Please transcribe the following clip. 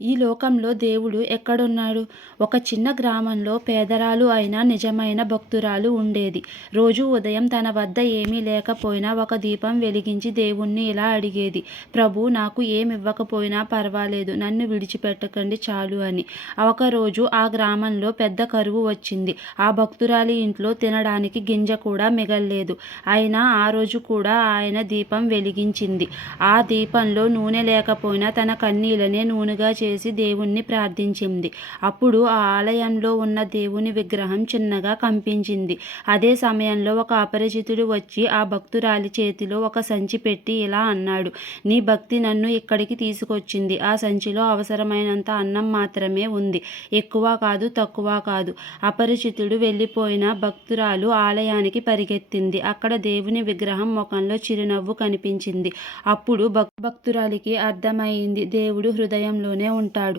ఈ లోకంలో దేవుడు ఎక్కడున్నాడు? ఒక చిన్న గ్రామంలో పేదరాలు అయిన నిజమైన భక్తురాలు ఉండేది. రోజూ ఉదయం తన వద్ద ఏమీ లేకపోయినా ఒక దీపం వెలిగించి దేవుణ్ణి ఇలా అడిగేది. ప్రభూ, నాకు ఏమివ్వకపోయినా పర్వాలేదు, నన్ను విడిచిపెట్టకండి చాలు అని. ఒకరోజు ఆ గ్రామంలో పెద్ద కరువు వచ్చింది. ఆ భక్తురాలి ఇంట్లో తినడానికి గింజ కూడా మిగల్లేదు. అయినా ఆ రోజు కూడా ఆయన దీపం వెలిగించింది. ఆ దీపంలో నూనె లేకపోయినా తన కన్నీళ్లనే నూనెగా చేసి దేవుణ్ణి ప్రార్థించింది. అప్పుడు ఆ ఆలయంలో ఉన్న దేవుని విగ్రహం చిన్నగా కంపించింది. అదే సమయంలో ఒక అపరిచితుడు వచ్చి ఆ భక్తురాలి చేతిలో ఒక సంచి పెట్టి ఇలా అన్నాడు. నీ భక్తి నన్ను ఇక్కడికి తీసుకొచ్చింది. ఆ సంచిలో అవసరమైనంత అన్నం మాత్రమే ఉంది, ఎక్కువ కాదు, తక్కువ కాదు. అపరిచితుడు వెళ్ళిపోయిన భక్తురాలు ఆలయానికి పరిగెత్తింది. అక్కడ దేవుని విగ్రహం ముఖంలో చిరునవ్వు కనిపించింది. అప్పుడు భక్తురాలికి అర్థమైంది, దేవుడు హృదయంలోనే ఉంటాడు.